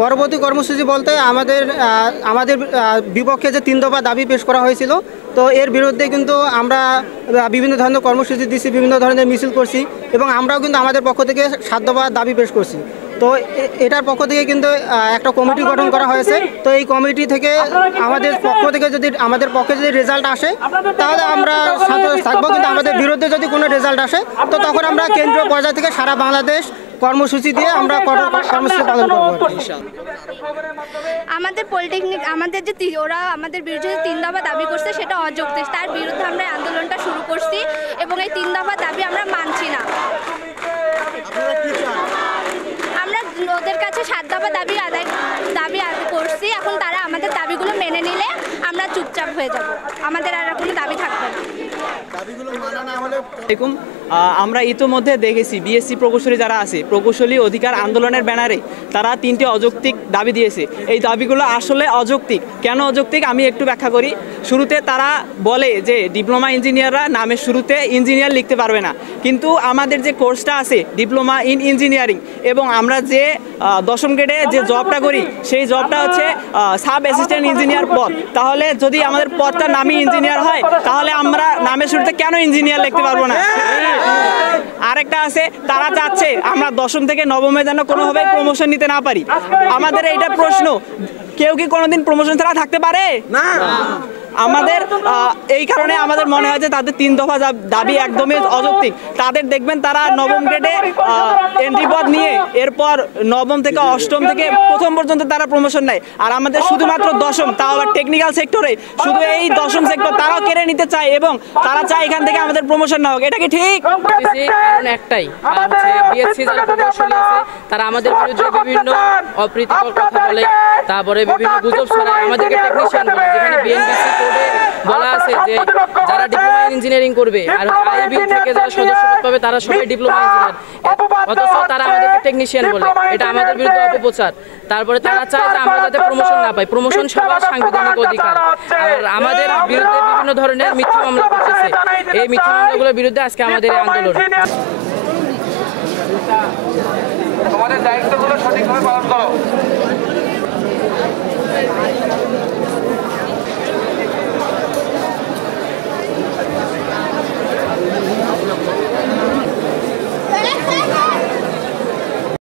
পরবর্তী কর্মসূচি বলতে আমাদের বিপক্ষে যে 3 দফা দাবি পেশ করা হয়েছিল, তো এর বিরুদ্ধে কিন্তু আমরা বিভিন্ন ধরনের কর্মসূচি দিচ্ছি, বিভিন্ন ধরনের মিছিল করছি এবং আমরাও কিন্তু আমাদের পক্ষ থেকে 7 দফা দাবি পেশ করছি। তো এটার পক্ষ থেকে কিন্তু একটা কমিটি গঠন করা হয়েছে। তো এই কমিটি থেকে আমাদের পক্ষে যদি রেজাল্ট আসে তাহলে আমরা সন্তুষ্ট থাকবো, কিন্তু আমাদের বিরুদ্ধে যদি কোনো রেজাল্ট আসে তো তখন আমরা কেন্দ্রীয় পর্যায় থেকে সারা বাংলাদেশ কর্মসূচি দিয়ে আমরা কর্মসূচি পালন করবো। আমাদের পলিটেকনিক ওরা আমাদের বিরুদ্ধে 3 দফা দাবি করছে সেটা অযৌক্তিক, তার বিরুদ্ধে আমরা আন্দোলনটা শুরু করছি এবং এই 3 দফা দাবি আমরা মানছি না। আমরা ওদের কাছে 7 দফা দাবি আদায় করছি, এখন তারা আমাদের দাবিগুলো মেনে নিলে আমরা চুপচাপ হয়ে যাব, আমাদের আর কোনো দাবি থাকবে না। আমরা ইতোমধ্যে দেখেছি বিএসসি প্রকৌশলী যারা আছে, প্রকৌশলী অধিকার আন্দোলনের ব্যানারে তারা 3টি অযৌক্তিক দাবি দিয়েছে। এই দাবিগুলো আসলে অযৌক্তিক। কেন অযৌক্তিক আমি একটু ব্যাখ্যা করি। শুরুতে তারা বলে যে ডিপ্লোমা ইঞ্জিনিয়াররা নামের শুরুতে ইঞ্জিনিয়ার লিখতে পারবে না, কিন্তু আমাদের যে কোর্সটা আছে ডিপ্লোমা ইন ইঞ্জিনিয়ারিং এবং আমরা যে 10ম গ্রেডে যে জবটা করি সেই জবটা হচ্ছে সাব অ্যাসিস্ট্যান্ট ইঞ্জিনিয়ার পদ। তাহলে যদি আমাদের পদটার নামই ইঞ্জিনিয়ার হয় তাহলে আমরা নামের শুরুতে কেন ইঞ্জিনিয়ার লিখতে পারবো না? আরেকটা আছে, তারা চাচ্ছে আমরা 10ম থেকে 9মে যেন কোনোভাবে প্রমোশন নিতে না পারি। আমাদের এইটা প্রশ্ন, কেউ কি কোনোদিন প্রমোশন ছাড়া থাকতে পারে? না। আমাদের এই কারণে আমাদের মনে হয় যে তাদের 3 দফা দাবি একদমই অযৌক্তিক। তাদের দেখবেন তারা 9ম গ্রেডে এন্ট্রি পদ নিয়ে এরপর 9ম থেকে 8ম থেকে 1ম পর্যন্ত তারা প্রমোশন নেয়, আর আমাদের শুধুমাত্র 10ম, তাও আবার টেকনিক্যাল সেক্টরে শুধু এই 10ম সেক্টর তারাও কেড়ে নিতে চায় এবং তারা চায় এখান থেকে আমাদের প্রমোশন না হোক। এটা কি ঠিক? কারণ একটাই, বিএসসি যারা প্রকৌশলী আছে তারা আমাদের বিরুদ্ধে বিভিন্ন অপ্রীতিকর কথা বলে, তারপরে বিভিন্ন গুজব ছড়ায়, আমাদেরকে টেকনিশিয়ান বলে, যেখানে বিএনবিসি কোডে বলা আছে যে যারা ডিপ্লোমা ইঞ্জিনিয়ারিং করবে আর আইবি থেকে যারা সদস্যপদ পাবে তারা সবাই ডিপ্লোমা ইঞ্জিনিয়ার, অথচ তারা আমাদেরকে টেকনিশিয়ান বলে। এটা আমাদের বিরুদ্ধে অপপ্রচার। তারপরে তারা চায় যে আমরা যাতে প্রমোশন না পাই। প্রমোশন সবার সাংবিধানিক অধিকার, আর আমাদের বিরুদ্ধে বিভিন্ন ধরনের মিথ্যা মামলা করতেছে। এই মিথ্যা মামলাগুলোর বিরুদ্ধে আজকে আমাদের এই আন্দোলন। তোমাদের দায়িত্বগুলো সঠিকভাবে পালন করো।